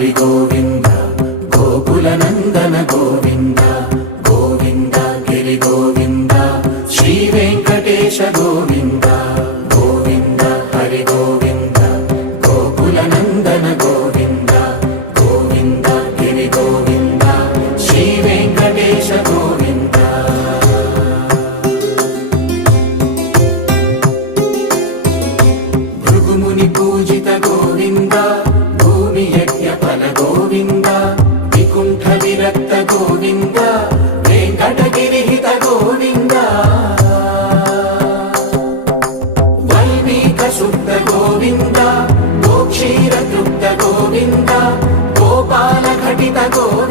హరి గోవింద గోకుల నందన గోవింద గోవింద గిరి గోవింద శ్రీ వెంకటేశ గోవింద గోవింద హరి గోవింద గోకుల నందన గోవింద గోవింద గిరి గోవింద శ్రీ వెంకటేశ గోవింద భృగుముని పూజిత గోవింద భూమి యజ్ఞ ఫల గోవింద వికుంఠ విరక్త గోవింద వెంకటగిరిహిత గోవింద వైదిక శుద్ధ గోవింద గోక్షీర తృప్త గోవింద గోపాల ఘటిత గోవింద